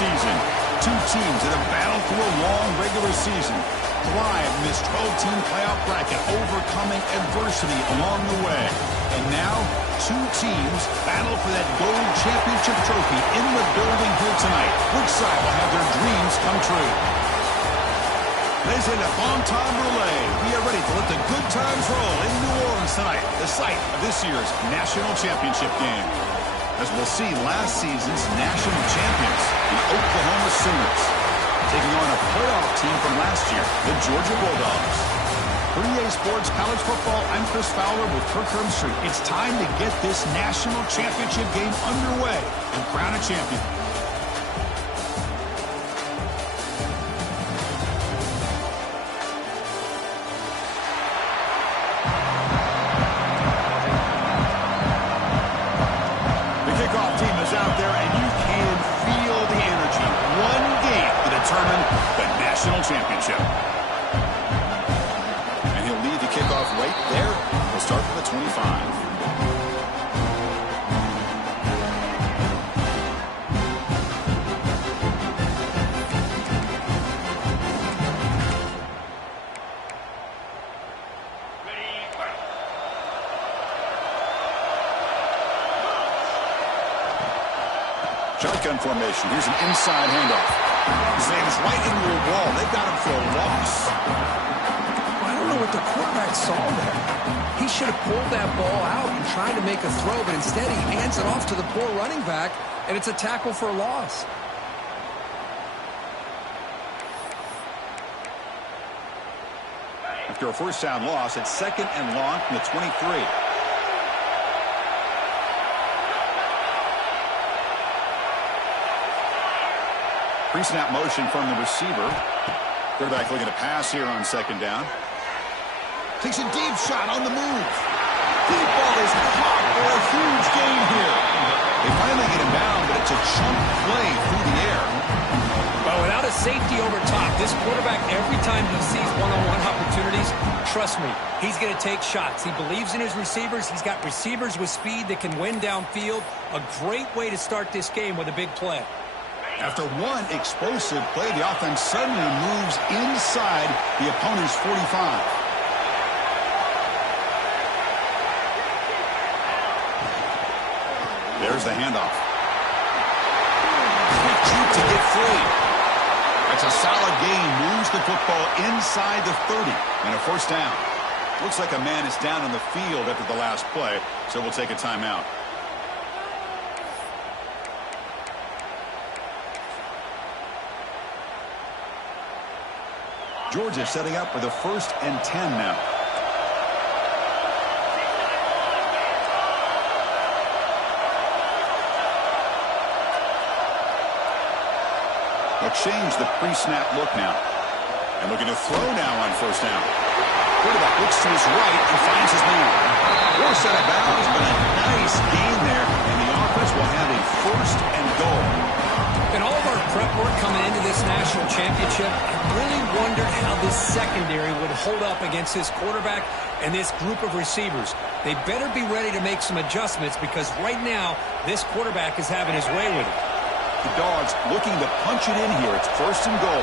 season. Two teams that have battled through a long regular season, thrived in this 12-team playoff bracket, overcoming adversity along the way. And now, two teams battle for that gold championship trophy in the building here tonight. Which side will have their dreams come true? Ladies and gentlemen, bon temps relay. We are ready to let the good times roll in New Orleans tonight, the site of this year's national championship game. As we'll see, last season's national champions, the Oklahoma Sooners, taking on a playoff team from last year, the Georgia Bulldogs. For EA Sports College Football, I'm Chris Fowler with Kirk Herbstreit. It's time to get this national championship game underway and crown a champion. Championship. And he'll lead the kickoff right there. We'll start from the 25. Shotgun formation. Here's an inside handoff. Zane's right into a wall. They got him for a loss. I don't know what the quarterback saw there. He should have pulled that ball out and tried to make a throw, but instead he hands it off to the poor running back, and it's a tackle for a loss. After a first down loss, it's second and long from the 23. Pre-snap motion from the receiver. Quarterback looking to pass here on second down. Takes a deep shot on the move. Deep ball is caught for a huge gain here. They finally get him down, but it's a chunk play through the air. But without a safety over top, this quarterback, every time he sees one-on-one opportunities, trust me, he's going to take shots. He believes in his receivers. He's got receivers with speed that can win downfield. A great way to start this game with a big play. After one explosive play, the offense suddenly moves inside the opponent's 45. There's the handoff. Quick juke to get free. That's a solid gain. Moves the football inside the 30 and a first down. Looks like a man is down on the field after the last play, so we'll take a timeout. Georgia setting up for the 1st and 10 now. They'll change the pre-snap look now. And looking to throw now on first down. Quarterback looks to his right and finds his man. Forced out of bounds, but a nice gain there. And the offense will have a 1st and goal. In all of our prep work coming into this national championship, I really wondered how this secondary would hold up against this quarterback and this group of receivers. They better be ready to make some adjustments because right now, this quarterback is having his way with it. The Dogs looking to punch it in here. It's 1st and goal.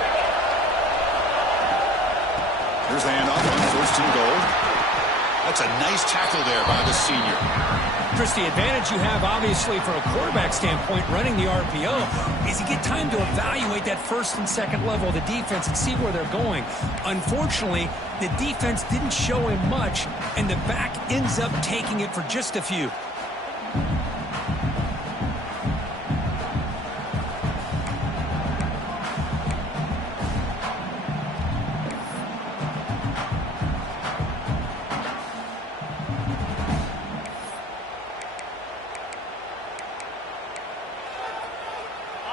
Here's the handoff on 1st and goal. That's a nice tackle there by the senior. Chris, the advantage you have, obviously, from a quarterback standpoint, running the RPO, is you get time to evaluate that 1st and 2nd level of the defense and see where they're going. Unfortunately, the defense didn't show him much, and the back ends up taking it for just a few.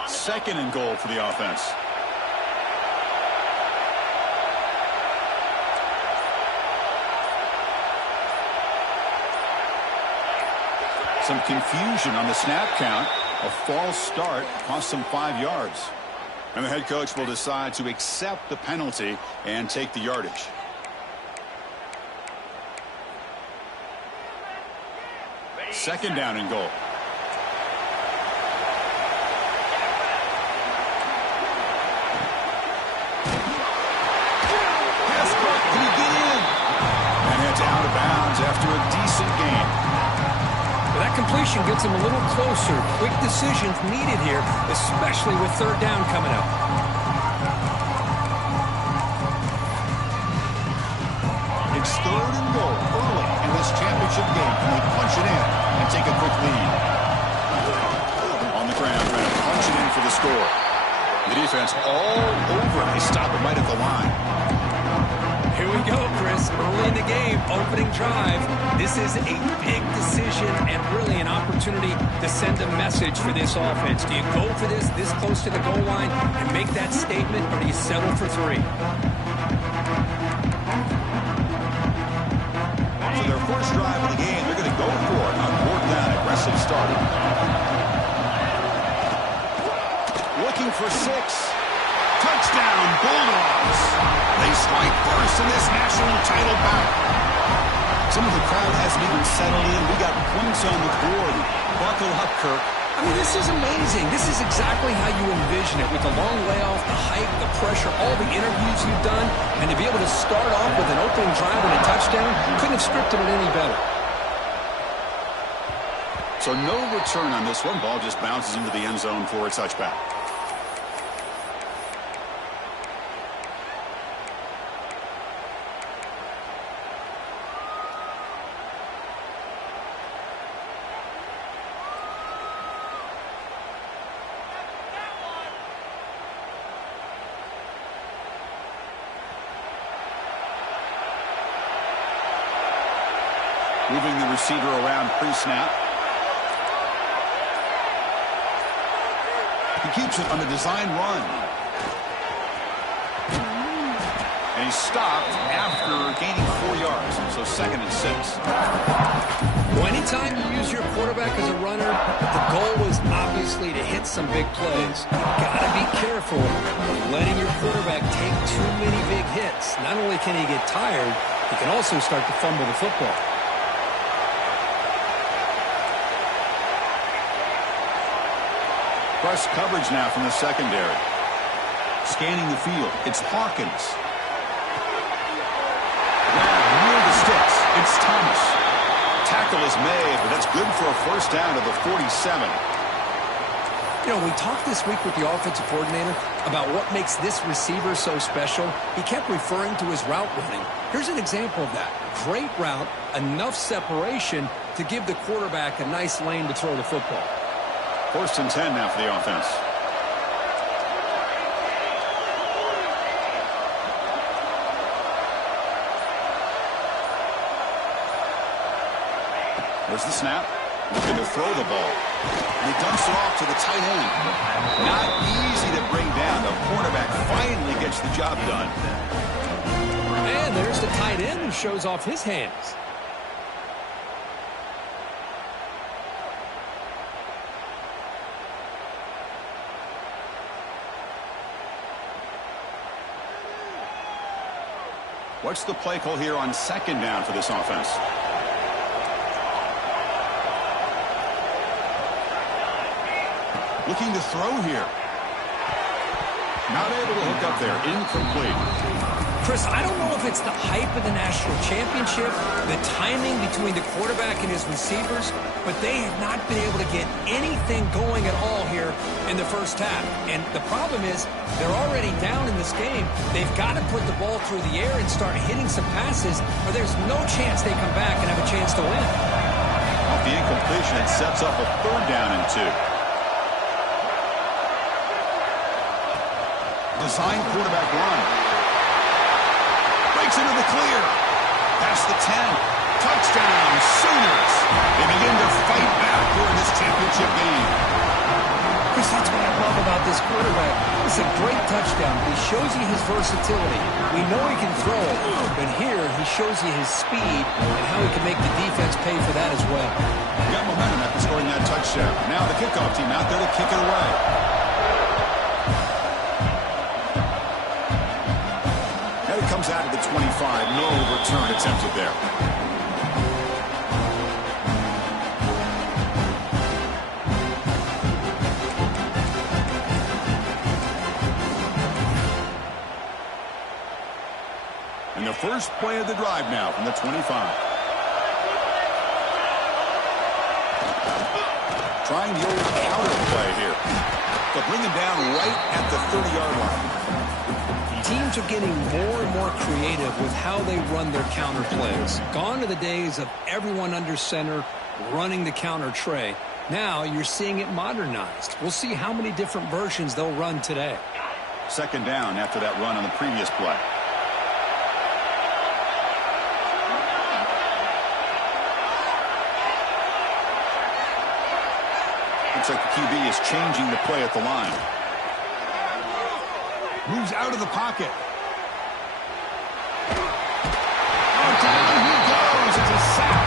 Second and goal for the offense. Some confusion on the snap count. A false start cost them 5 yards. And the head coach will decide to accept the penalty and take the yardage. Second down and goal. a decent gain. Well, that completion gets him a little closer. Quick decisions needed here, especially with third down coming up. It's 3rd and goal early in this championship game. Can they punch it in and take a quick lead? On the ground, trying to punch it in for the score. The defense all over it. They stop it right at the line. Here we go, Chris. Early in the game, opening drive. This is a big decision and really an opportunity to send a message for this offense. Do you go for this close to the goal line and make that statement, or do you settle for 3? So their first drive of the game, they're going to go for it on 4th down. Aggressive start. Looking for 6. Touchdown, Bulldogs. They strike first in this national title bout. Some of the crowd hasn't even settled in. We got points on the board. Buckle up, Kirk. I mean, this is amazing. This is exactly how you envision it, with the long layoff, the hype, the pressure, all the interviews you've done, and to be able to start off with an opening drive and a touchdown, couldn't have scripted it any better. So no return on this one. Ball just bounces into the end zone for a touchback. Moving the receiver around pre-snap. He keeps it on the design run. And he's stopped after gaining 4 yards. So 2nd and 6. Well, anytime you use your quarterback as a runner, the goal is obviously to hit some big plays. Gotta be careful of letting your quarterback take too many big hits. Not only can he get tired, he can also start to fumble the football. Press coverage now from the secondary. Scanning the field. It's Hawkins. Near the sticks. It's Thomas. Tackle is made, but that's good for a first down to the 47. You know, we talked this week with the offensive coordinator about what makes this receiver so special. He kept referring to his route running. Here's an example of that. Great route, enough separation to give the quarterback a nice lane to throw the football. 1st and 10 now for the offense. There's the snap. Looking to throw the ball. And he dumps it off to the tight end. Not easy to bring down. The quarterback finally gets the job done. And there's the tight end who shows off his hands. What's the play call here on 2nd down for this offense? Looking to throw here. Not able to hook up there. Incomplete. Chris, I don't know if it's the hype of the national championship, the timing between the quarterback and his receivers, but they have not been able to get anything going at all here in the first half. And the problem is they're already down in this game. They've got to put the ball through the air and start hitting some passes, or there's no chance they come back and have a chance to win. Off the incompletion, it sets up a 3rd down and 2. Design quarterback run. Breaks into the clear. Past the 10. Touchdown, Sooners. They begin to fight back here in this championship game. Chris, that's what I love about this quarterback. It's a great touchdown. He shows you his versatility. We know he can throw it, but here he shows you his speed and how he can make the defense pay for that as well. Got momentum after scoring that touchdown. Now the kickoff team out there to kick it away. Comes out of the 25. No return attempted there. And the first play of the drive now from the 25. Trying the old counter play here. They'll bring him down right at the 30-yard line. Teams are getting more and more creative with how they run their counter plays. Gone are the days of everyone under center running the counter tray. Now you're seeing it modernized. We'll see how many different versions they'll run today. Second down after that run on the previous play. Looks like the QB is changing the play at the line. Moves out of the pocket. Oh, down he goes. It's a sack.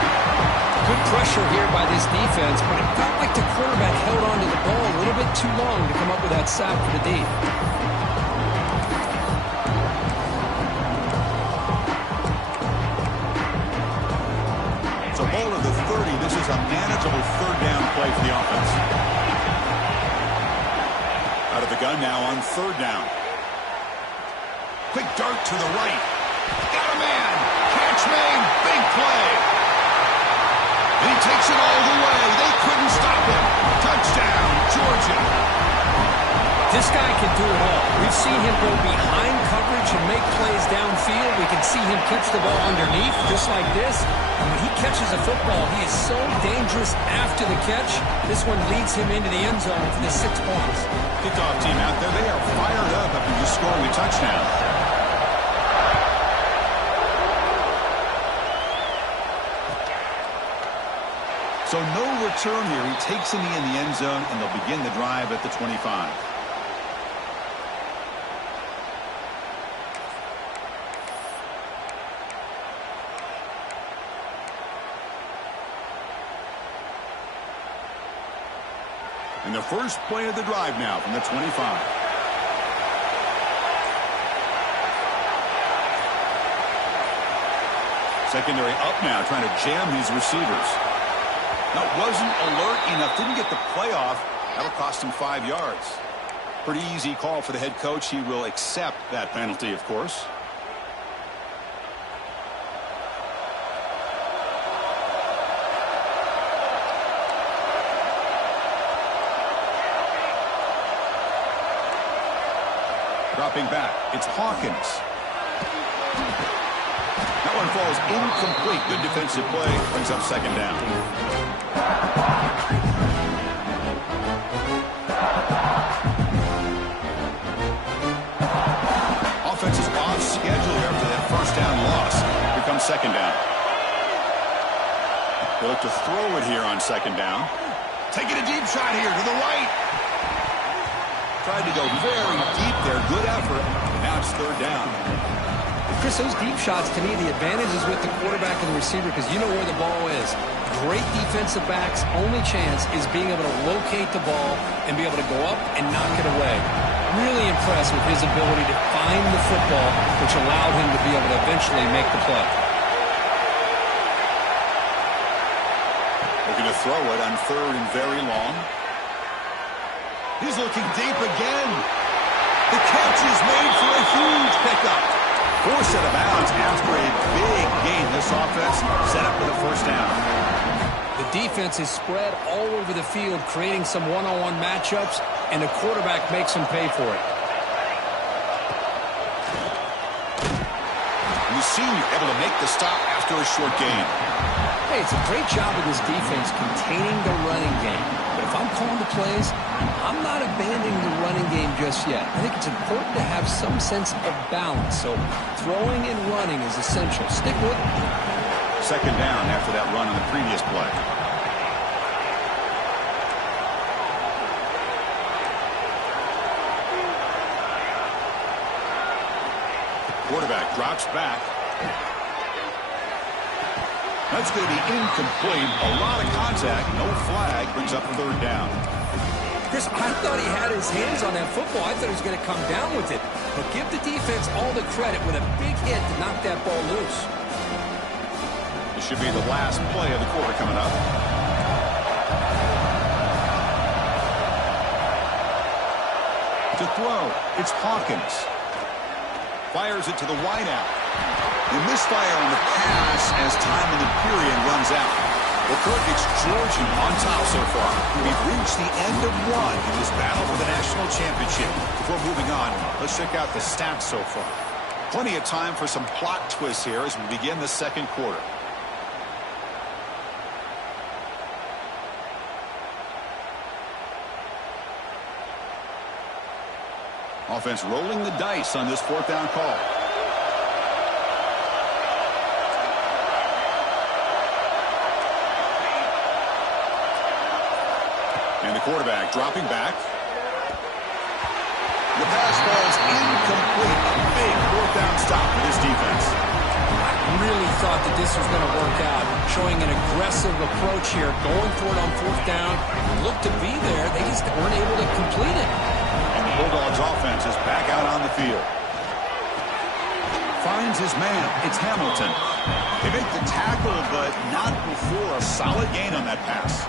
Good pressure here by this defense, but it felt like the quarterback held on to the ball a little bit too long to come up with that sack for the D. So ball to the 30. This is a manageable third down play for the offense. Out of the gun now on third down. Quick dart to the right. Got a man. Catch made. Big play. And he takes it all the way. They couldn't stop him. Touchdown, Georgia. This guy can do it all. We've seen him go behind coverage and make plays downfield. We can see him catch the ball underneath, just like this. And when he catches a football, he is so dangerous after the catch. This one leads him into the end zone for the 6 points. Kickoff team out there. They are fired up after just scoring a touchdown. So no return here. He takes in the end zone, and they'll begin the drive at the 25. And the first play of the drive now from the 25. Secondary up now, trying to jam these receivers. Now, wasn't alert enough, didn't get the play off. That'll cost him 5 yards. Pretty easy call for the head coach. He will accept that penalty, of course. Dropping back, it's Hawkins. That one falls incomplete. Good defensive play, brings up second down. Offense is off schedule after that first down loss. Here comes second down. They look to throw it here on second down. Taking a deep shot here to the right. Tried to go very deep there. Good effort. Now it's third down. Chris, those deep shots, to me, the advantage is with the quarterback and the receiver because you know where the ball is. Great defensive backs' only chance is being able to locate the ball and be able to go up and knock it away. Really impressed with his ability to find the football, which allowed him to be able to eventually make the play. Looking to throw it on third and very long. He's looking deep again. The catch is made for a huge pickup. Forced out of bounds after a big gain. This offense set up for the first down. The defense is spread all over the field, creating some one-on-one matchups, and the quarterback makes them pay for it. You seem able to make the stop after a short gain. Hey, it's a great job of this defense containing the running game. But if I'm calling the plays, I'm not abandoning the running game just yet. I think it's important to have some sense of balance. So throwing and running is essential. Stick with it. Second down after that run on the previous play. Quarterback drops back. That's going to be incomplete. A lot of contact. No flag. Brings up third down. Chris, I thought he had his hands on that football. I thought he was going to come down with it. But give the defense all the credit with a big hit to knock that ball loose. This should be the last play of the quarter coming up. To throw, it's Hawkins. Fires it to the wideout. The misfire on the pass as time in the period runs out. Well, Kirk, it's Georgia on top so far. We've reached the end of one in this battle for the national championship. Before moving on, let's check out the stats so far. Plenty of time for some plot twists here as we begin the second quarter. Offense rolling the dice on this fourth down call. And the quarterback dropping back. The pass falls incomplete. A big fourth down stop for this defense. I really thought that this was going to work out. Showing an aggressive approach here. Going for it on fourth down. Looked to be there. They just weren't able to complete it. And the Bulldogs offense is back out on the field. Finds his man. It's Hamilton. They make the tackle, but not before a solid gain on that pass.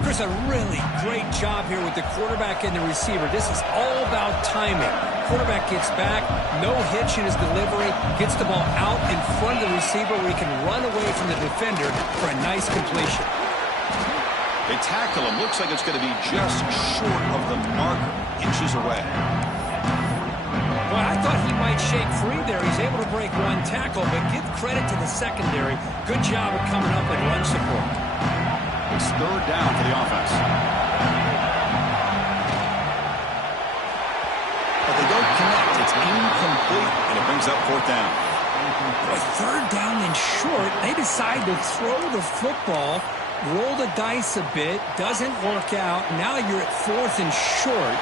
Chris, a really great job here with the quarterback and the receiver. This is all about timing. Quarterback gets back, no hitch in his delivery, gets the ball out in front of the receiver where he can run away from the defender for a nice completion. They tackle him. Looks like it's going to be just short of the marker, inches away. Well, I thought he might shake free there. He's able to break one tackle, but give credit to the secondary. Good job of coming up with run support. It's third down for the offense. But they don't connect. It's incomplete, and it brings up fourth down. Boy, third down and short. They decide to throw the football, roll the dice a bit, doesn't work out. Now you're at fourth and short.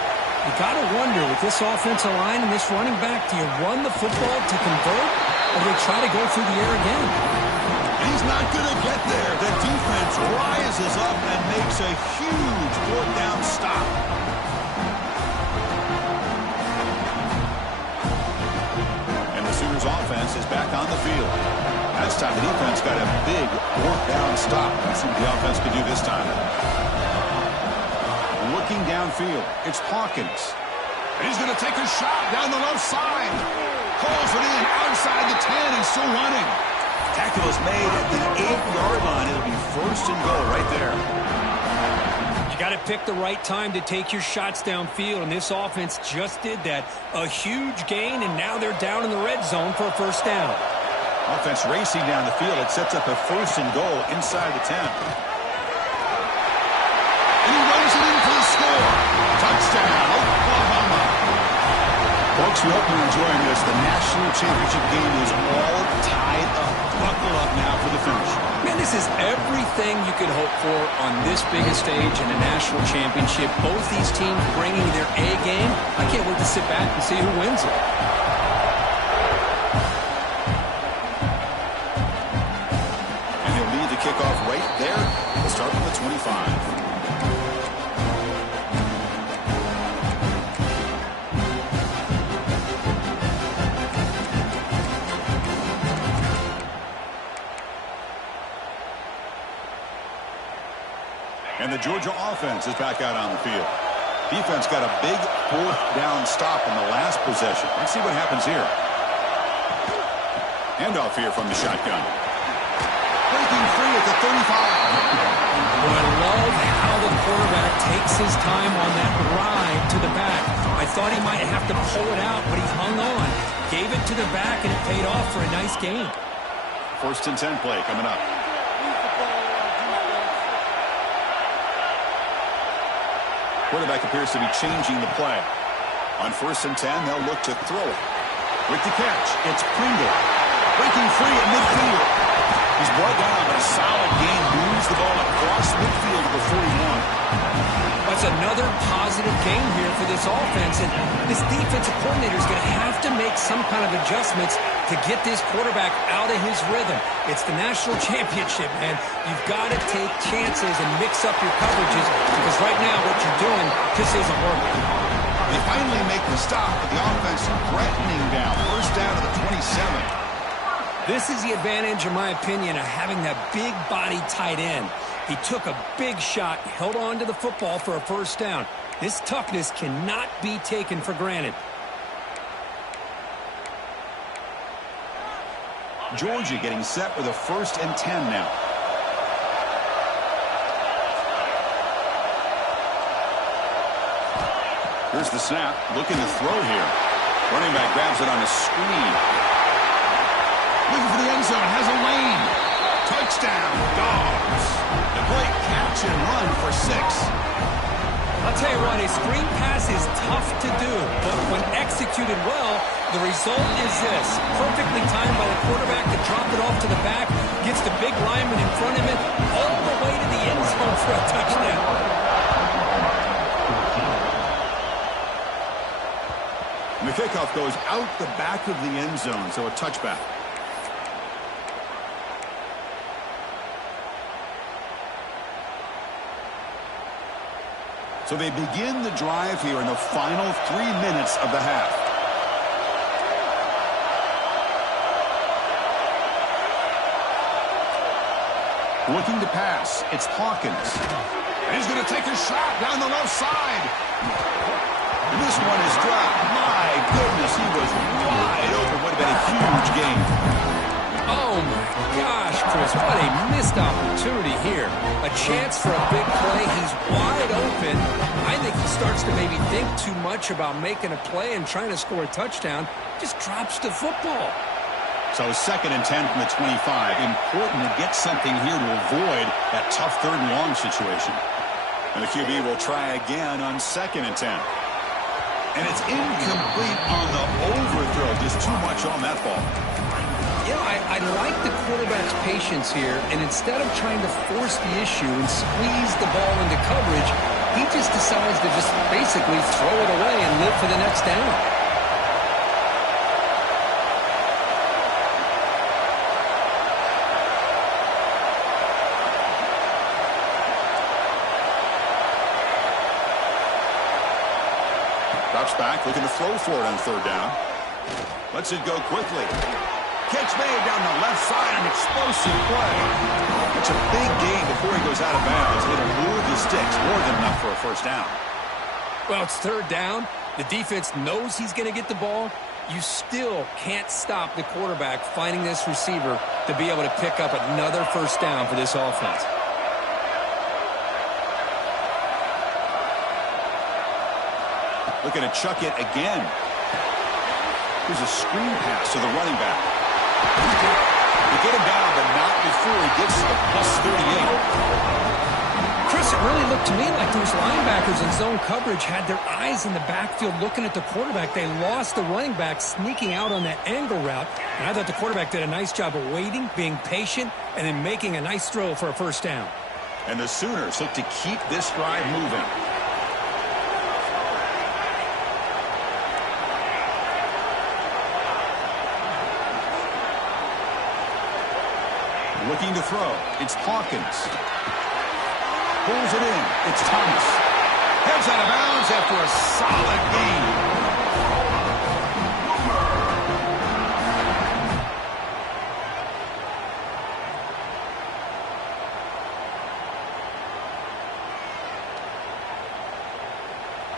You got to wonder, with this offensive line and this running back, do you run the football to convert, or do they try to go through the air again? He's not going to get there. The defense rises up and makes a huge fourth down stop. And the Sooners offense is back on the field. Last time the defense got a big fourth down stop. Let's see what the offense can do this time. Looking downfield, it's Hawkins. And he's going to take a shot down the left side. Calls it in outside the 10 and still running. Tackle is made at the 8-yard line. It'll be first and goal right there. You got to pick the right time to take your shots downfield, and this offense just did that. A huge gain, and now they're down in the red zone for a first down. Offense racing down the field. It sets up a first and goal inside the 10. And he runs it in for the score. Touchdown, Oklahoma. Folks, we hope you're enjoying this. The national championship game is all tied up. Buckle up now for the finish. Man, this is everything you could hope for on this biggest stage in a national championship. Both these teams bringing their A game. I can't wait to sit back and see who wins it. And he'll lead the kickoff right there. We'll start from the 25. And the Georgia offense is back out on the field. Defense got a big fourth down stop in the last possession. Let's see what happens here. Handoff here from the shotgun. Breaking free at the 35. Well, I love how the quarterback takes his time on that ride to the back. I thought he might have to pull it out, but he hung on. Gave it to the back, and it paid off for a nice gain. First and 10 play coming up. Quarterback appears to be changing the play. On first and 10, they'll look to throw it. With the catch, it's Pringle. Breaking free at midfield. He's brought down, but a solid gain moves the ball across midfield to the 41. That's another positive game here for this offense, and this defensive coordinator is going to have to make some kind of adjustments to get this quarterback out of his rhythm. It's the national championship, man. You've got to take chances and mix up your coverages, because right now what you're doing just isn't working. They finally make the stop, but the offense threatening down. First down to the 27. This is the advantage, in my opinion, of having that big body tight end. He took a big shot, held on to the football for a first down. This toughness cannot be taken for granted. Georgia getting set with a first and 10 now. Here's the snap. Looking to throw here. Running back grabs it on a screen. Looking for the end zone. Has a lane. Touchdown, Dogs. A great catch and run for 6. I'll tell you what, a screen pass is tough to do, but when executed well, the result is this. Perfectly timed by the quarterback to drop it off to the back, gets the big lineman in front of him, all the way to the end zone for a touchdown. And the kickoff goes out the back of the end zone, so a touchback. So they begin the drive here in the final 3 minutes of the half. Looking to pass. It's Hawkins. And he's going to take a shot down the left side. And this one is dropped. My goodness, he was wide open. Would have been a huge game. Oh, my gosh, Chris, what a missed opportunity here. A chance for a big play. He's wide open. I think he starts to maybe think too much about making a play and trying to score a touchdown. Just drops the football. So 2nd and 10 from the 25. Important to get something here to avoid that tough 3rd and long situation. And the QB will try again on 2nd and 10. And it's incomplete on the overthrow. Just too much on that ball. You know, I like the quarterback's patience here, and instead of trying to force the issue and squeeze the ball into coverage, he just decides to just basically throw it away and live for the next down. Drops back, looking to throw for it on 3rd down. Lets it go quickly. Catch made down the left side, an explosive play. It's a big gain before he goes out of bounds. It'll move the sticks, more than enough for a 1st down. Well, it's 3rd down. The defense knows he's going to get the ball. You still can't stop the quarterback finding this receiver to be able to pick up another 1st down for this offense. Looking to chuck it again. Here's a screen pass to the running back. You get him down, but not before he gets to the +38. Chris, it really looked to me like those linebackers in zone coverage had their eyes in the backfield looking at the quarterback. They lost the running back sneaking out on that angle route. And I thought the quarterback did a nice job of waiting, being patient, and then making a nice throw for a 1st down. And the Sooners look to keep this drive moving. Looking to throw. It's Hawkins. Pulls it in. It's Thomas. Heads out of bounds after a solid gain.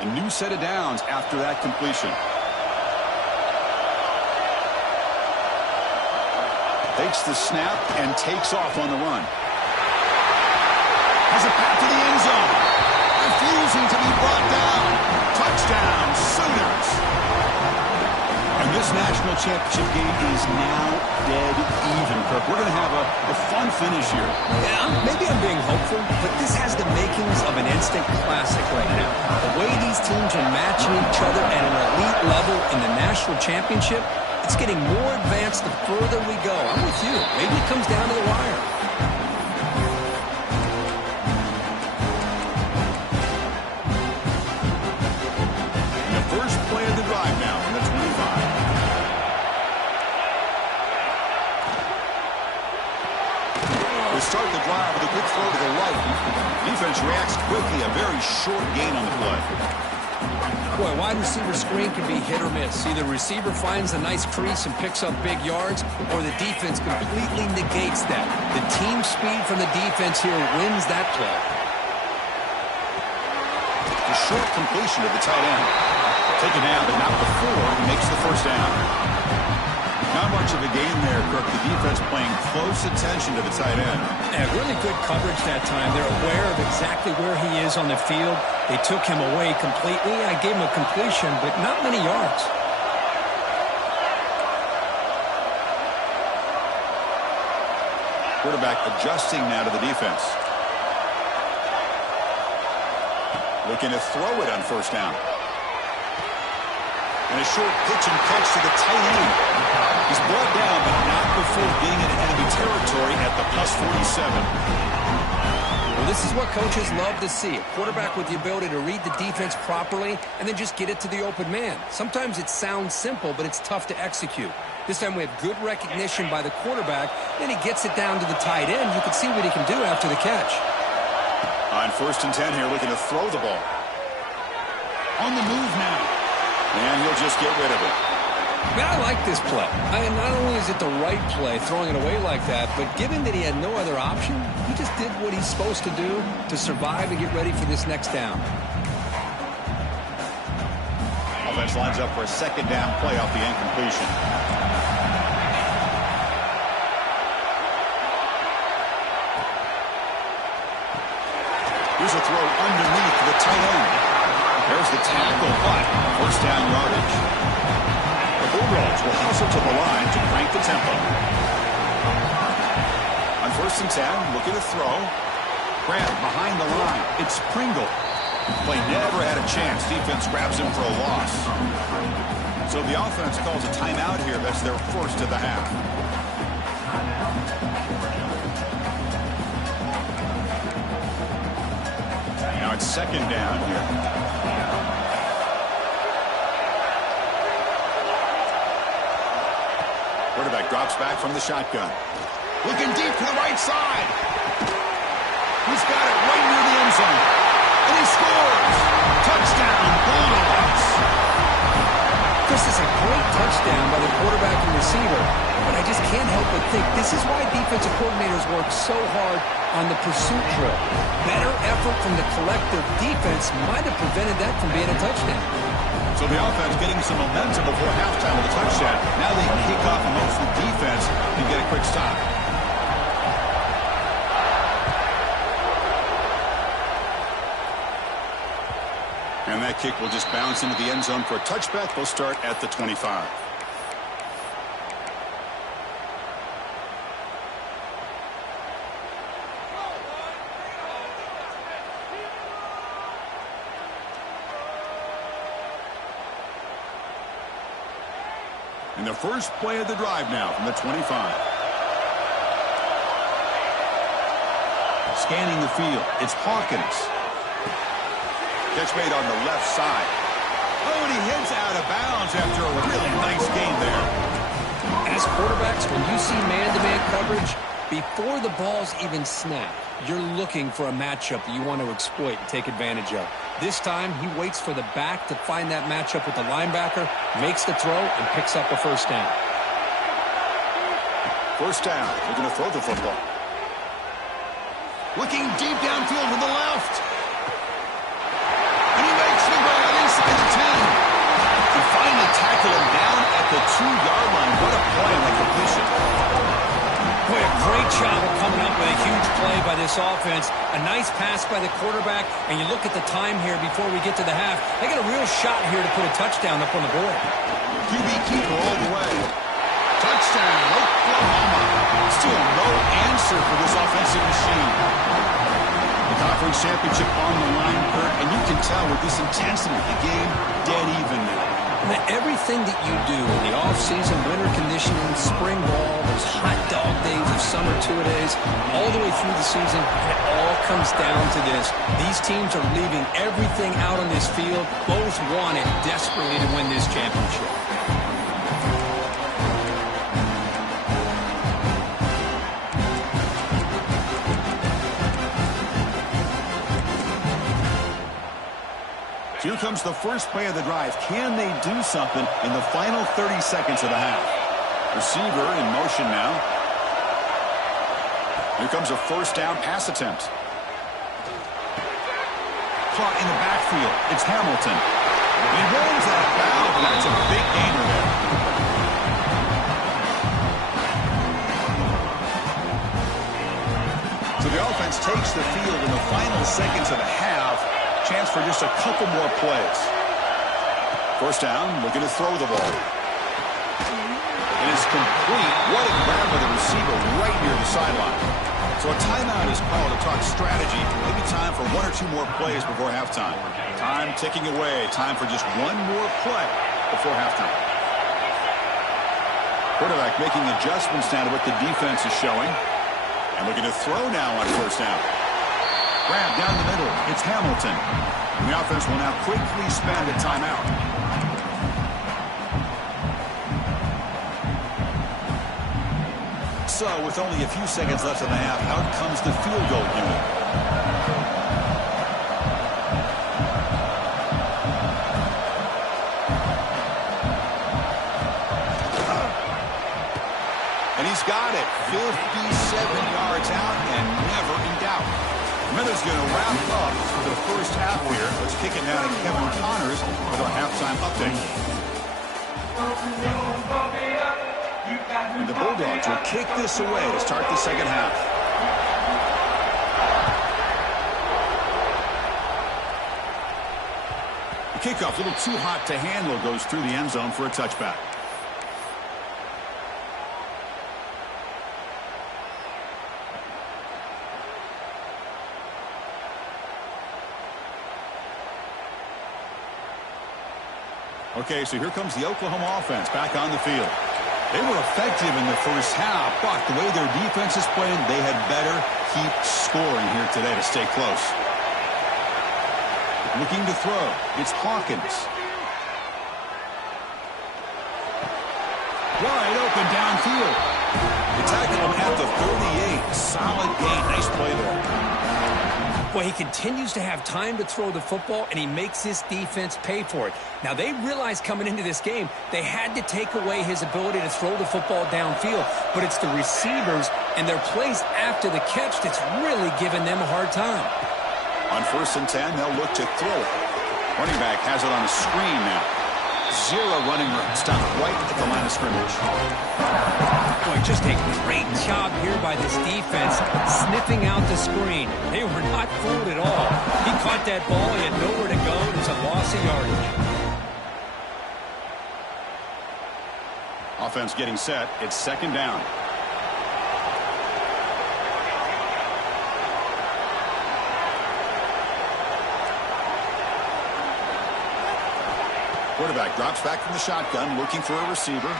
A new set of downs after that completion. Takes the snap and takes off on the run. Has a path to the end zone. Refusing to be brought down. Touchdown, Sooners. And this national championship game is now dead even, Kirk. We're going to have a fun finish here. Yeah, maybe I'm being hopeful, but this has the makings of an instant classic right now. The way these teams are matching each other at an elite level in the national championship, it's getting more advanced the further we go. I'm with you. Maybe it comes down to the wire. And the first play of the drive now from the 25. They start the drive with a good throw to the right. Defense reacts quickly. A very short gain on the play. Boy, wide receiver screen can be hit or miss. Either receiver finds a nice crease and picks up big yards, or the defense completely negates that. The team speed from the defense here wins that play. A short completion to the tight end. Taken down, but not before he makes the 1st down. Not much of a gain there, Kirk. The defense defense paying close attention to the tight end. Yeah, really good coverage that time. They're aware of exactly where he is on the field. They took him away completely. I gave him a completion, but not many yards. Quarterback adjusting now to the defense. Looking to throw it on first down. And a short pitch and catch to the tight end. He's brought down, but not before getting into enemy territory at the +47. Well, this is what coaches love to see. A quarterback with the ability to read the defense properly and then just get it to the open man. Sometimes it sounds simple, but it's tough to execute. This time we have good recognition by the quarterback. Then he gets it down to the tight end. You can see what he can do after the catch. On 1st and 10 here, looking to throw the ball. On the move now. And he'll just get rid of it. Man, I like this play. Not only is it the right play, throwing it away like that, but given that he had no other option, he just did what he's supposed to do to survive and get ready for this next down. Offense lines up for a 2nd down play off the incompletion. Here's a throw underneath the tight end. There's the tackle, but 1st down yardage. The Bulldogs will hustle to the line to crank the tempo. On 1st and 10, looking to throw. Grab behind the line. It's Pringle. Play never had a chance. Defense grabs him for a loss. So the offense calls a timeout here. That's their 1st of the half. Now it's 2nd down here. Quarterback drops back from the shotgun. Looking deep to the right side. He's got it right near the end zone. And he scores. Touchdown, Bulldogs. This is a great touchdown by the quarterback and receiver, but I just can't help but think this is why defensive coordinators work so hard on the pursuit drill. Better effort from the collective defense might have prevented that from being a touchdown. So the offense getting some momentum before halftime with a touchdown. Now they can kick off amongst the defense and get a quick stop. And that kick will just bounce into the end zone for a touchback. They'll start at the 25. And the first play of the drive now from the 25. Scanning the field, it's Hawkins. Catch made on the left side. Oh, and he heads out of bounds after a really nice game there. As quarterbacks, when you see man-to-man coverage, before the ball's even snapped, you're looking for a matchup that you want to exploit and take advantage of. This time, he waits for the back to find that matchup with the linebacker, makes the throw, and picks up a 1st down. 1st down. They're going to throw the football. Looking deep downfield to the left. And he makes the grab inside the 10. He finally tackled him down at the 2-yard line. What a play on the completion. Boy, a great job of coming up with a huge play by this offense. A nice pass by the quarterback, and you look at the time here before we get to the half. They got a real shot here to put a touchdown up on the board. QB keeper all the way. Touchdown, Oklahoma. Still no answer for this offensive machine. The conference championship on the line, Kurt, and you can tell with this intensity, the game dead even now. Everything that you do in the offseason, winter conditioning, spring ball, those hot dog days of summer two-a-days, all the way through the season, it all comes down to this. These teams are leaving everything out on this field. Both wanted desperately to win this championship. Here comes the first play of the drive. Can they do something in the final 30 seconds of the half? Receiver in motion now. Here comes a 1st down pass attempt. Caught in the backfield. It's Hamilton. He rolls out of bounds, and that's a big gainer there. for just a couple more plays. First down, looking to throw the ball. And it's complete. What a grab by the receiver right near the sideline. So a timeout is called to talk strategy. Maybe time for one or two more plays before halftime. Time ticking away. Time for just one more play before halftime. Quarterback making adjustments now to what the defense is showing. And looking to throw now on first down. Grab down the middle. It's Hamilton. And the offense will now quickly spend a timeout. So, with only a few seconds left in the half, out comes the field goal unit. And he's got it. 57 yards out and never in doubt. Miller's going to wrap up for the first half here. Let's kick it now to Kevin Connors with our halftime update. And the Bulldogs will kick this away to start the second half. The kickoff, a little too hot to handle, goes through the end zone for a touchback. Okay, so here comes the Oklahoma offense back on the field. They were effective in the first half, but the way their defense is playing, they had better keep scoring here today to stay close. Looking to throw. It's Hawkins. Wide open downfield. They tackled him at the 38. Solid gain. Nice play there. Well, he continues to have time to throw the football, and he makes his defense pay for it. Now, they realized coming into this game they had to take away his ability to throw the football downfield, but it's the receivers and their plays after the catch that's really giving them a hard time. On 1st and 10, they'll look to throw it. Running back has it on a screen now. Zero running room. Stopped right at the line of scrimmage. Boy, just a great job here by this defense, sniffing out the screen. They were not fooled at all. He caught that ball. He had nowhere to go. It's a loss of yardage. Offense getting set. It's second down. Quarterback drops back from the shotgun, looking for a receiver.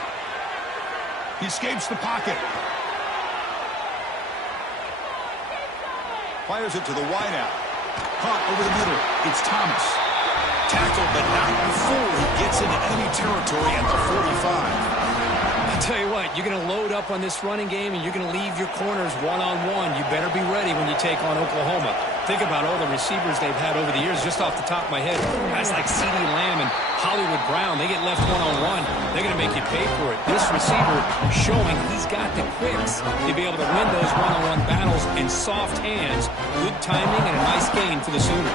He escapes the pocket. Fires it to the wideout. Caught over the middle. It's Thomas. Tackled, but not before he gets into enemy territory at the 45. I'll tell you what, you're going to load up on this running game, and you're going to leave your corners one-on-one. You better be ready when you take on Oklahoma. Think about all the receivers they've had over the years, just off the top of my head. Guys like CeeDee Lamb and Hollywood Brown, they get left one-on-one. They're going to make you pay for it. This receiver showing he's got the quicks to be able to win those one-on-one battles in soft hands. Good timing and a nice gain for the Sooners.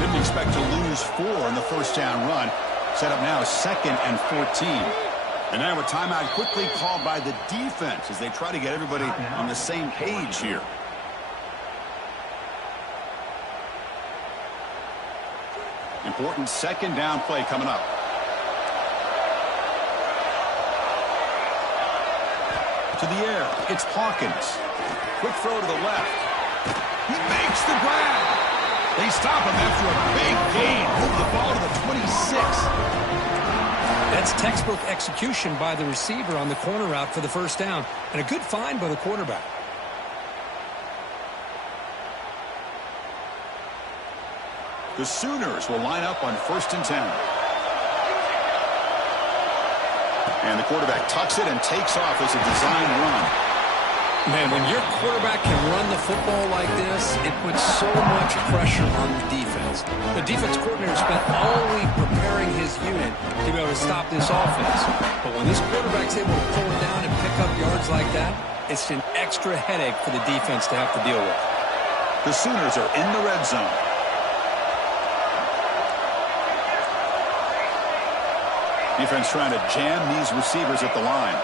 Didn't expect to lose 4 on the first down run. Set up now 2nd and 14. And now a timeout quickly called by the defense as they try to get everybody on the same page here. Important second down play coming up. To the air, it's Hawkins. Quick throw to the left. He makes the grab. They stop him after a big gain. Move the ball to the 26. That's textbook execution by the receiver on the corner route for the first down. And a good find by the quarterback. The Sooners will line up on 1st and 10. And the quarterback tucks it and takes off as a design run. Man, when your quarterback can run the football like this, it puts so much pressure on the defense. The defense coordinator spent all week preparing his unit to be able to stop this offense. But when this quarterback's able to pull it down and pick up yards like that, it's an extra headache for the defense to have to deal with. The Sooners are in the red zone. Defense trying to jam these receivers at the line.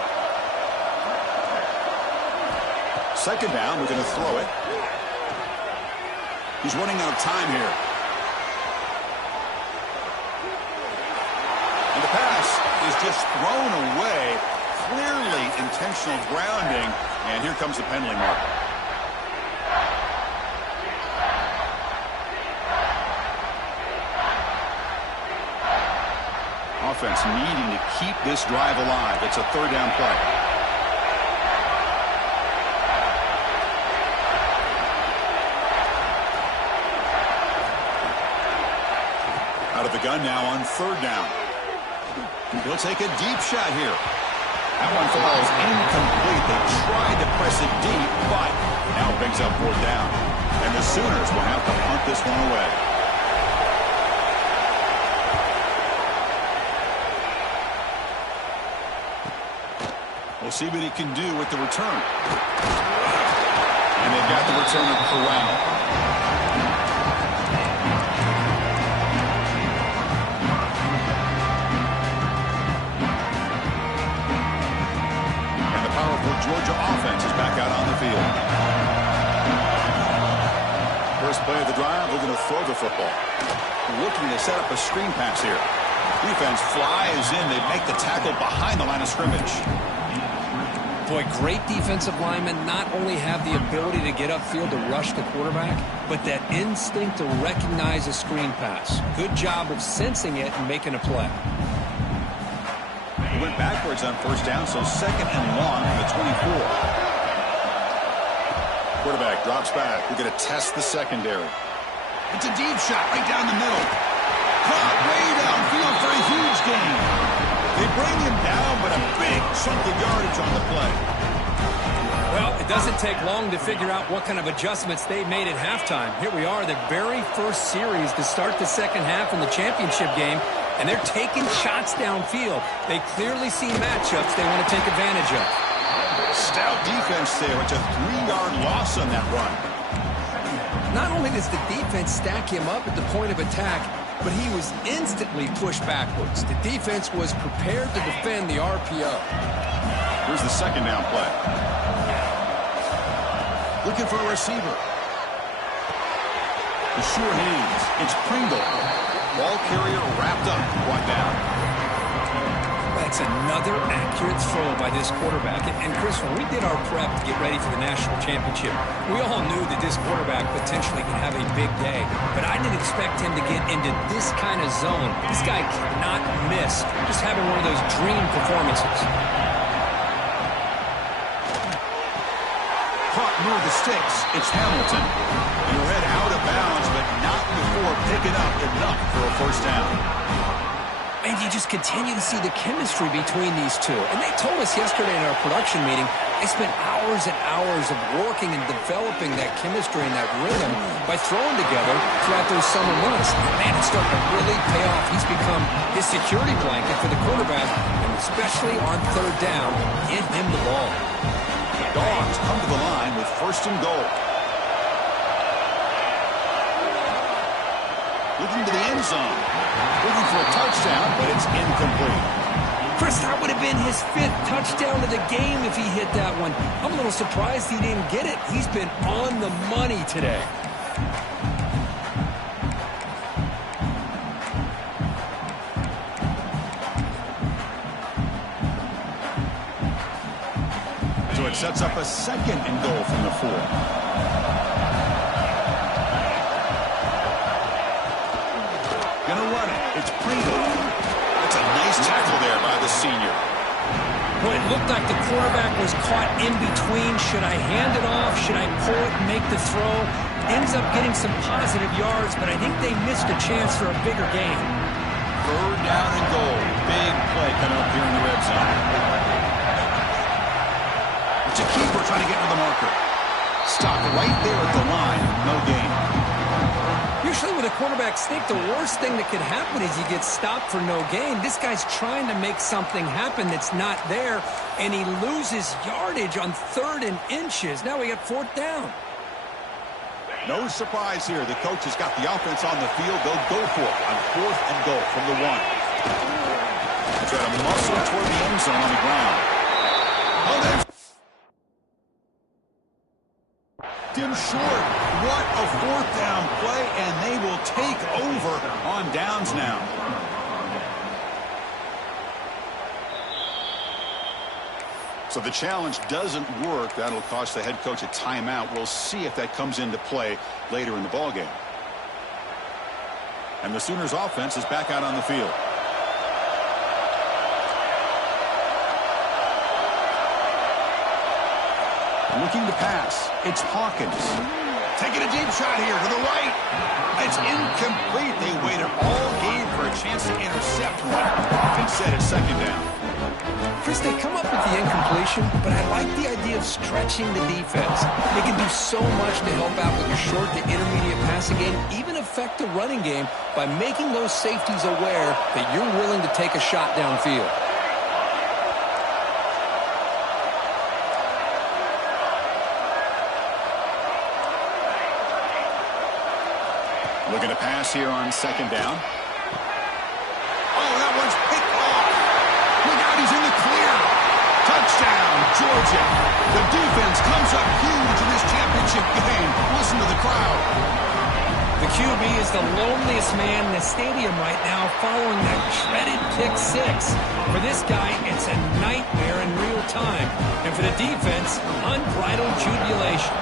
Second down, we're going to throw it. He's running out of time here. just thrown away. Clearly intentional grounding. And here comes the penalty mark. Offense needing to keep this drive alive. It's a third down play. Out of the gun now on third down. He'll take a deep shot here. That one falls incomplete. They tried to press it deep, but now it brings up fourth down. And the Sooners will have to punt this one away. We'll see what he can do with the return. And they've got the return of Cra-Z. Georgia offense is back out on the field. First play of the drive, they're going to throw the football. Looking to set up a screen pass here. Defense flies in. They make the tackle behind the line of scrimmage. Boy, great defensive linemen not only have the ability to get upfield to rush the quarterback, but that instinct to recognize a screen pass. Good job of sensing it and making a play. He went backwards on first down, so second and long from the 24. Quarterback drops back. We're going to test the secondary. It's a deep shot right down the middle. Caught way downfield for a huge gain. They bring him down, but a big chunk of yardage on the play. Well, it doesn't take long to figure out what kind of adjustments they made at halftime. Here we are, the very first series to start the second half in the championship game. And they're taking shots downfield. They clearly see matchups they want to take advantage of. Stout defense there. It's a 3-yard loss on that run. Not only does the defense stack him up at the point of attack, but he was instantly pushed backwards. The defense was prepared to defend the RPO. Here's the second down play. Looking for a receiver. The sure hands. It's Pringle. Ball carrier wrapped up, brought down. That's another accurate throw by this quarterback. And Chris, when we did our prep to get ready for the national championship, we all knew that this quarterback potentially could have a big day. But I didn't expect him to get into this kind of zone. This guy cannot miss. Just having one of those dream performances. Caught near the sticks. It's Hamilton. He read out of bounds, but not before picking up enough for a first down. And you just continue to see the chemistry between these two. And they told us yesterday in our production meeting, they spent hours and hours of working and developing that chemistry and that rhythm by throwing together throughout those summer months. Man, it's starting to really pay off. He's become his security blanket for the quarterback, and especially on third down, get him the ball. The Dogs come to the line with first and goal. Looking to the end zone. Looking for a touchdown, but it's incomplete. Chris, that would have been his 5th touchdown of the game if he hit that one. I'm a little surprised he didn't get it. He's been on the money today. So it sets up a second and goal from the 4. Gonna run it. It's Pringle. That's a nice tackle there by the senior. Well, it looked like the quarterback was caught in between. Should I hand it off? Should I pull it and make the throw? Ends up getting some positive yards, but I think they missed a chance for a bigger gain. Third down and goal. Big play coming up here in the red zone. It's a keeper trying to get to the marker. Stopped right there at the line. No gain. Usually with a quarterback sneak, the worst thing that could happen is you get stopped for no gain. This guy's trying to make something happen that's not there, and he loses yardage on 3rd and inches. Now we got 4th down. No surprise here. The coach has got the offense on the field. They'll go for it on 4th and goal from the 1. Try to muscle toward the end zone on the ground. Oh, there's him short. What a 4th down play, and they will take over on downs now. So the challenge doesn't work. That'll cost the head coach a timeout. We'll see if that comes into play later in the ballgame. And the Sooners offense is back out on the field. Looking to pass. It's Hawkins. Taking a deep shot here to the right. It's incomplete. They waited all game for a chance to intercept one. Instead, it's second down. Chris, they come up with the incompletion, but I like the idea of stretching the defense. They can do so much to help out with your short to intermediate passing game, even affect the running game by making those safeties aware that you're willing to take a shot downfield. Looking to pass here on second down. Oh, that one's picked off. Look out, he's in the clear. Touchdown, Georgia. The defense comes up huge in this championship game. Listen to the crowd. The QB is the loneliest man in the stadium right now following that shredded pick six. For this guy, it's a nightmare in real time. And for the defense, unbridled jubilation.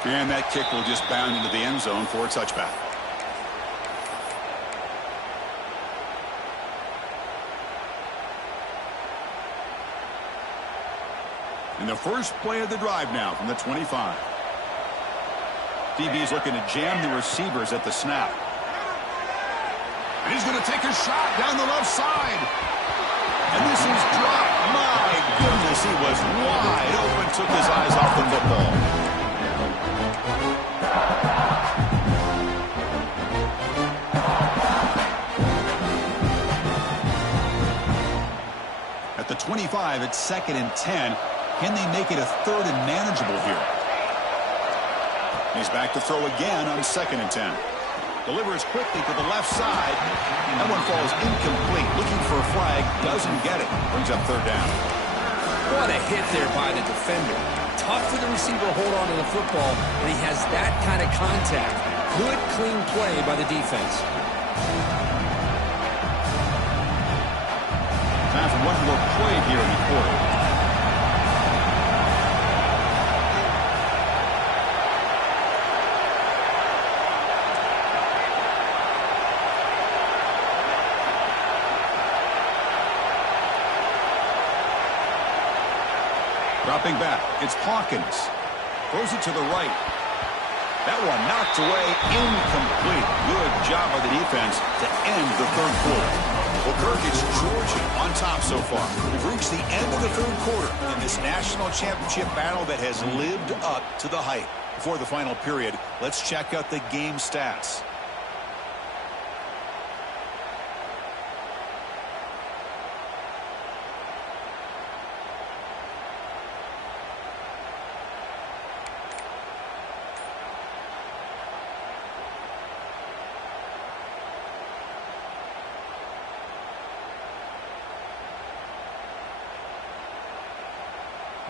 And that kick will just bound into the end zone for a touchback. In the first play of the drive now from the 25. DB's looking to jam the receivers at the snap. And he's going to take a shot down the left side. And this is dropped. My goodness, he was wide open, took his eyes off the football. At the 25, it's 2nd and 10. Can they make it a 3rd and manageable here? He's back to throw again on 2nd and 10. Delivers quickly to the left side. That one falls incomplete. Looking for a flag. Doesn't get it. Brings up 3rd down. What a hit there by the defender. Tough for the receiver to hold on to the football, but he has that kind of contact. Good, clean play by the defense. Time for one more play here in the quarter. Dropping back, it's Hawkins. Throws it to the right. That one knocked away, incomplete. Good job by the defense to end the 3rd quarter. Well, Kirk, it's Georgia on top so far. We've reached the end of the 3rd quarter in this national championship battle that has lived up to the hype. Before the final period, let's check out the game stats.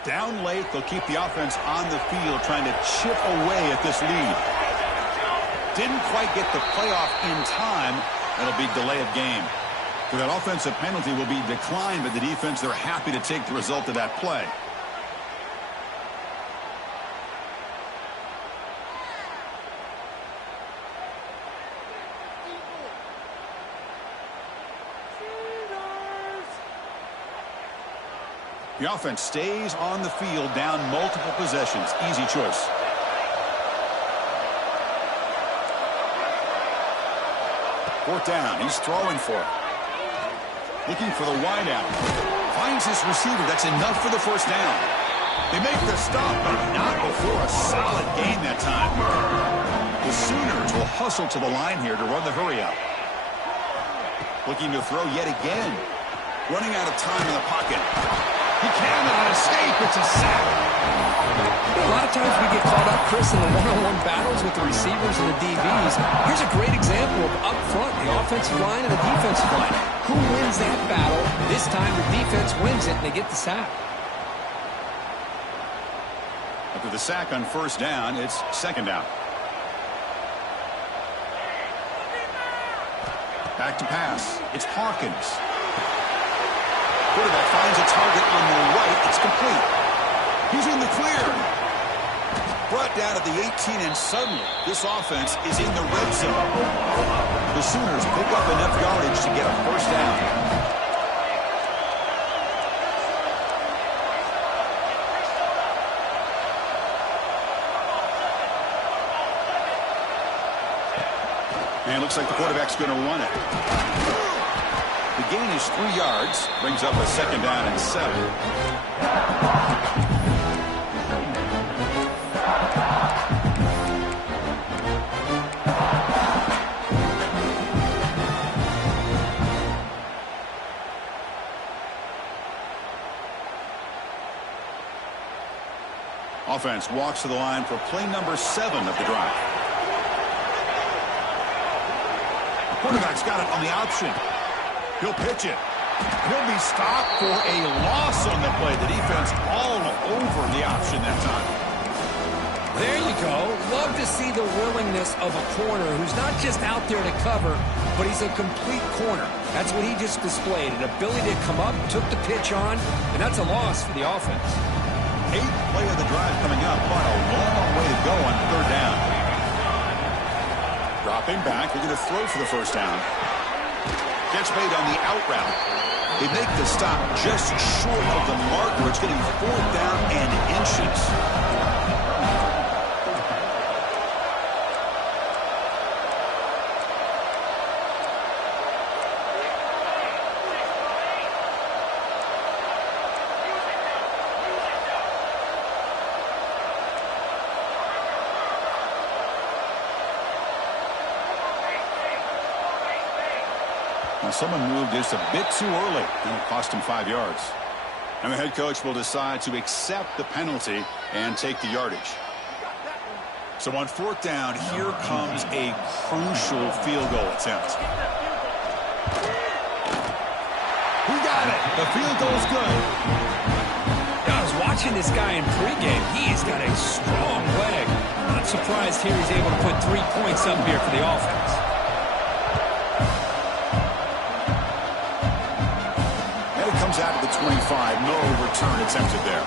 Down late, they'll keep the offense on the field trying to chip away at this lead. Didn't quite get the playoff in time. It'll be delay of game. So that offensive penalty will be declined by the defense. They're happy to take the result of that play. The offense stays on the field, down multiple possessions. Easy choice. Fourth down. He's throwing for it. Looking for the wideout. Finds his receiver. That's enough for the first down. They make the stop, but not before a solid gain that time. The Sooners will hustle to the line here to run the hurry up. Looking to throw yet again. Running out of time in the pocket. He cannot escape. It's a sack. A lot of times we get caught up, Chris, in the one-on-one battles with the receivers and the DBs. Here's a great example of up front, the offensive line and the defensive line. Who wins that battle? This time the defense wins it, and they get the sack. After the sack on first down, it's second down. Back to pass. It's Hawkins. Quarterback finds a target on the right. It's complete. He's in the clear. Brought down at the 18, and suddenly this offense is in the red zone. The Sooners pick up enough yardage to get a first down. And it looks like the quarterback's going to run it. The gain is 3 yards. Brings up a second down and 7. Offense walks to the line for play number 7 of the drive. Quarterback's got it on the option. He'll pitch it. He'll be stopped for a loss on the play. The defense all over the option that time. There you go. Love to see the willingness of a corner who's not just out there to cover, but he's a complete corner. That's what he just displayed, an ability to come up, took the pitch on, and that's a loss for the offense. 8th play of the drive coming up, but a long way to go on 3rd down. Dropping back, they're going to throw for the first down. Gets made on the out route. They make the stop just short of the marker. It's going to be 4th down and inches. Someone moved just a bit too early, and it cost him 5 yards. And the head coach will decide to accept the penalty and take the yardage. So on 4th down, here comes a crucial field goal attempt. He got it. The field goal's good. I was watching this guy in pregame. He's got a strong leg. Not surprised here he's able to put 3 points up here for the offense. Out of the 25, no return attempted there.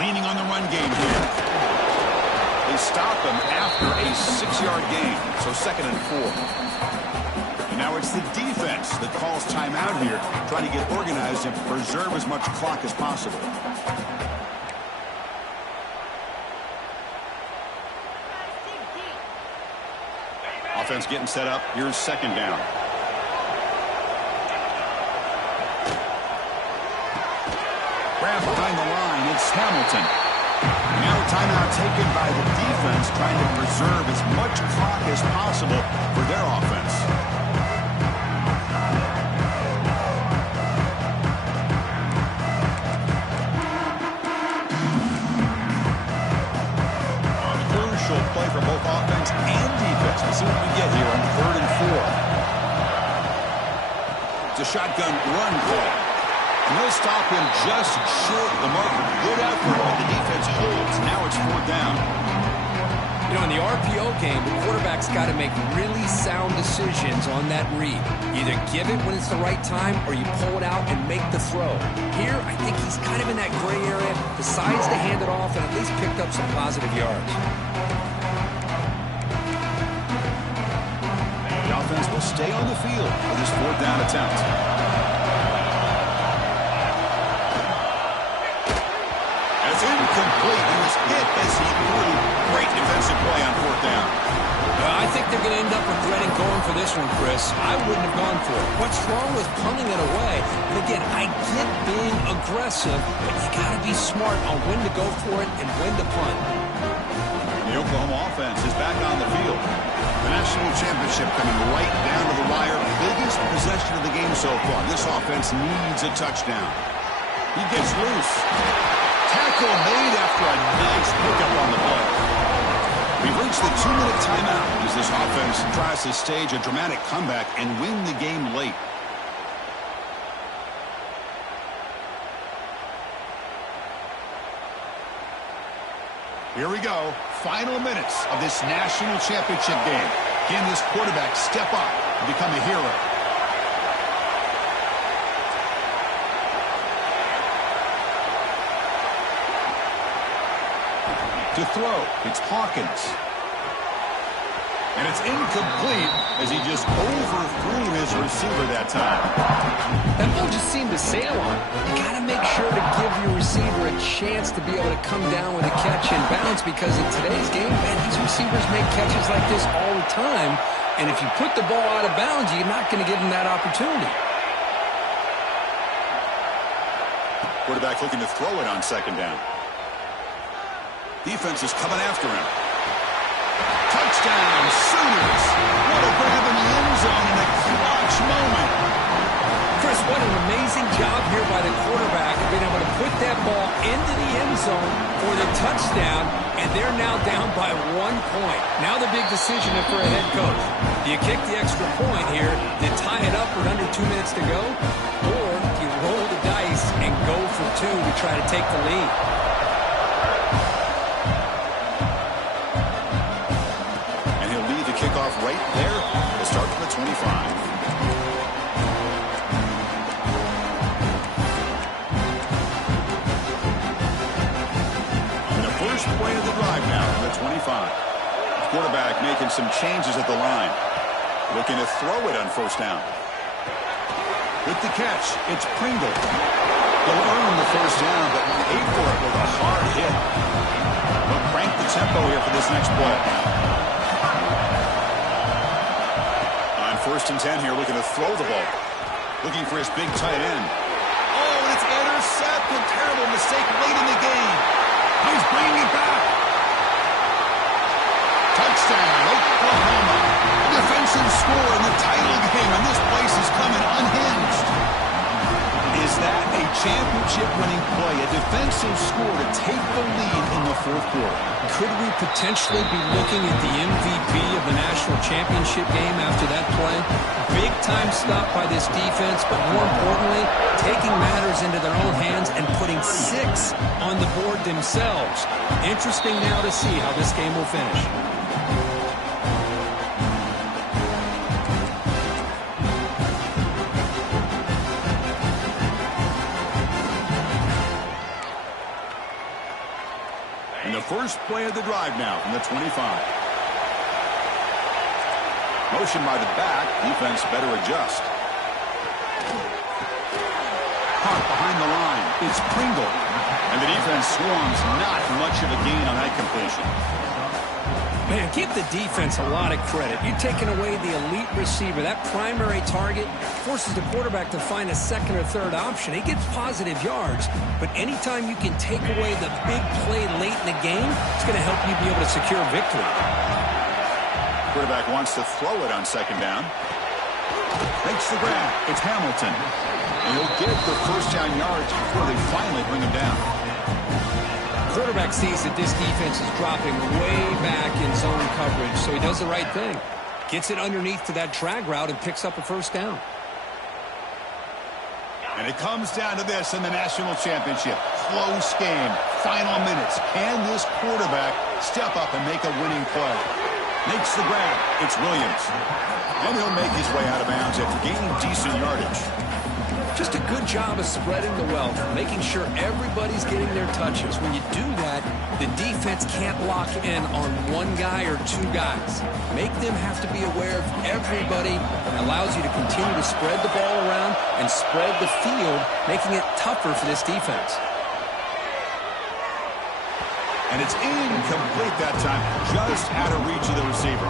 Leaning on the run game here. They stop him after a 6-yard gain, so 2nd and 4. Now it's the defense that calls timeout here, trying to get organized and preserve as much clock as possible. Offense getting set up. Here's 2nd down. Grab behind the line. It's Hamilton. Now a timeout taken by the defense, trying to preserve as much clock as possible for their offense. Play for both offense and defense. We'll see what we get here on 3rd and 4. It's a shotgun run play. And they'll stop him just short of the marker. Good effort, but the defense holds. Now it's 4th down. You know, in the RPO game, the quarterback's got to make really sound decisions on that read. Either give it when it's the right time or you pull it out and make the throw. Here, I think he's kind of in that gray area, decides to hand it off and at least picked up some positive yards. The offense will stay on the field for this 4th down attempt. It's incomplete. He was hit as he threw. Great defensive play on 4th down. I think they're going to end up regretting going for this one, Chris. I wouldn't have gone for it. What's wrong with punting it away? And again, I get being aggressive, but you got to be smart on when to go for it and when to punt. The Oklahoma offense is back on the field. The national championship coming right down to the wire. Biggest possession of the game so far. This offense needs a touchdown. He gets loose. Tackle made after a nice pickup on the play. We've reached the 2-minute timeout as this offense tries to stage a dramatic comeback and win the game late. Here we go. Final minutes of this national championship game. Can this quarterback step up and become a hero? To throw, it's Hawkins. And it's incomplete as he just overthrew his receiver that time. That ball just seemed to sail on. You got to make sure to give your receiver a chance to be able to come down with a catch and bounce, because in today's game, man, these receivers make catches like this all the time. And if you put the ball out of bounds, you're not going to give them that opportunity. Quarterback looking to throw it on second down. Defense is coming after him. Touchdown, Sooners. What a grab in the end zone in a clutch moment. Chris, what an amazing job here by the quarterback of being able to put that ball into the end zone for the touchdown, and they're now down by 1 point. Now the big decision for a head coach. Do you kick the extra point here to tie it up with under 2 minutes to go, or do you roll the dice and go for 2 to try to take the lead? Kickoff right there. We'll start from the 25. And the first play of the drive now from the 25. Quarterback making some changes at the line. Looking to throw it on first down. With the catch, it's Pringle. He'll earn the first down, but paid for it with a hard hit. But crank the tempo here for this next play. First and 10 here, looking to throw the ball. Looking for his big tight end. Oh, and it's intercepted. Terrible mistake late in the game. He's bringing it back. Touchdown, Oklahoma. A defensive score in the title game, and this place is coming unhinged. Is that a championship-winning play? A defensive score to take the lead in the fourth quarter. Could we potentially be looking at the MVP of the national championship game after that play? Big-time stop by this defense, but more importantly, taking matters into their own hands and putting 6 on the board themselves. Interesting now to see how this game will finish. First play of the drive now from the 25. Motion by the back. Defense better adjust. Caught behind the line. It's Pringle. And the defense swarms. Not much of a gain on that completion. Man, give the defense a lot of credit. You're taking away the elite receiver. That primary target forces the quarterback to find a second or third option. He gets positive yards, but anytime you can take away the big play late in the game, it's going to help you be able to secure victory. Quarterback wants to throw it on second down. Makes the grab. It's Hamilton. And he'll get the first down yards before they finally bring him down. Quarterback sees that this defense is dropping way back in zone coverage, so he does the right thing. Gets it underneath to that drag route and picks up a first down. And it comes down to this in the national championship. Close game. Final minutes. Can this quarterback step up and make a winning play? Makes the grab. It's Williams. And he'll make his way out of bounds after gaining decent yardage. Just a good job of spreading the wealth, making sure everybody's getting their touches. When you do that, the defense can't lock in on one guy or 2 guys. Make them have to be aware of everybody, and allows you to continue to spread the ball around and spread the field, making it tougher for this defense. And it's incomplete that time, just out of reach of the receiver.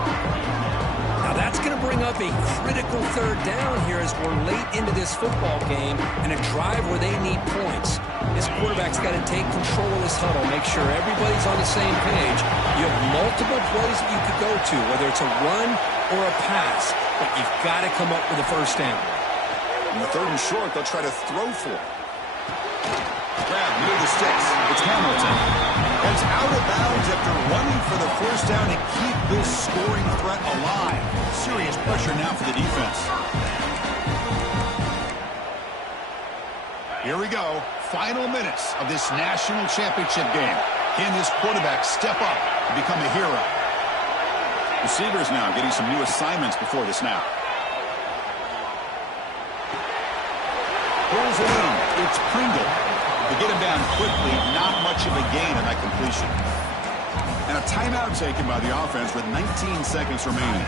Now that's going to bring up a critical third down here as we're late into this football game and a drive where they need points. This quarterback's got to take control of this huddle, make sure everybody's on the same page. You have multiple plays that you could go to, whether it's a run or a pass, but you've got to come up with a first down. In the third and short, they'll try to throw for it. Grab near the sticks. It's Hamilton. It's out of bounds after running for the first down to keep this scoring threat alive. Serious pressure now for the defense. Here we go. Final minutes of this national championship game. Can this quarterback step up and become a hero? Receivers now getting some new assignments before the snap. Pulls it in. It's Pringle. To get him down quickly, not much of a gain on that completion. And a timeout taken by the offense with 19 seconds remaining.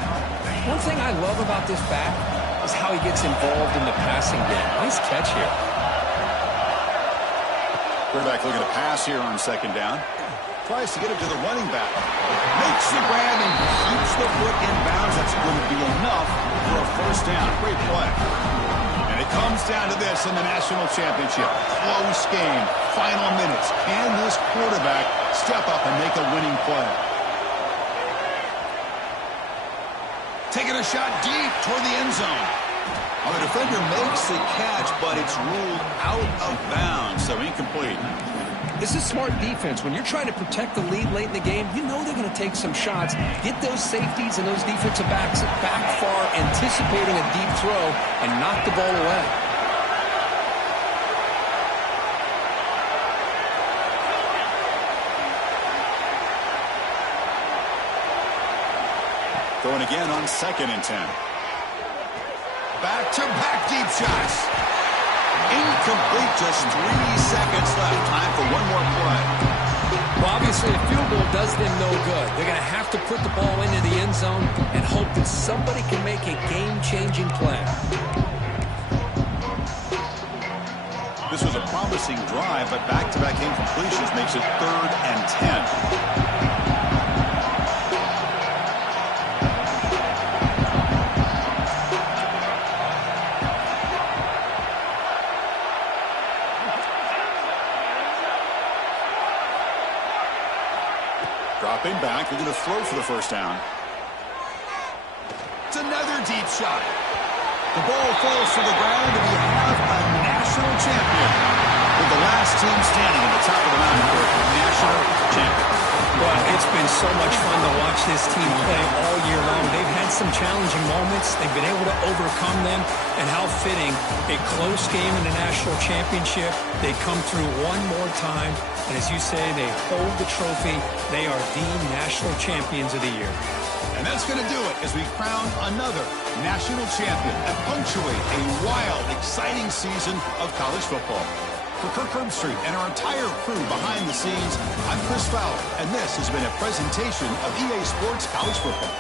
One thing I love about this back is how he gets involved in the passing game. Nice catch here. Quarterback looking to pass here on second down. Tries to get it to the running back. Makes the grab and keeps the foot in bounds. That's going to be enough for a first down. Great play. And it comes down to this in the national championship. Close game. Final minutes. Can this quarterback step up and make a winning play? Taking a shot deep toward the end zone. Well, the defender makes the catch, but it's ruled out of bounds, so incomplete. This is smart defense. When you're trying to protect the lead late in the game, you know they're going to take some shots. Get those safeties and those defensive backs back far, anticipating a deep throw, and knock the ball away. Throwing again on 2nd and 10. Back-to-back deep shots. Incomplete, just 3 seconds left. Time for one more play. Well, obviously, a field goal does them no good. They're going to have to put the ball into the end zone and hope that somebody can make a game-changing play. This was a promising drive, but back-to-back incompletions makes it 3rd and 10. Dropping back, looking to throw for the first down. It's another deep shot. The ball falls to the ground, and we have a national champion. With the last team standing at the top of the mountain for national champion. Well, it's been so much fun to watch this team play all year long. They've had some challenging moments. They've been able to overcome them. And how fitting, a close game in the national championship. They come through one more time. And as you say, they hold the trophy. They are the national champions of the year. And that's going to do it as we crown another national champion and punctuate a wild, exciting season of college football. For Kirk Herbstreit and our entire crew behind the scenes, I'm Chris Fowler, and this has been a presentation of EA Sports College Football.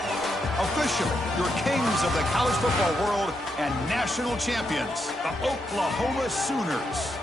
Officially, your kings of the college football world and national champions, the Oklahoma Sooners.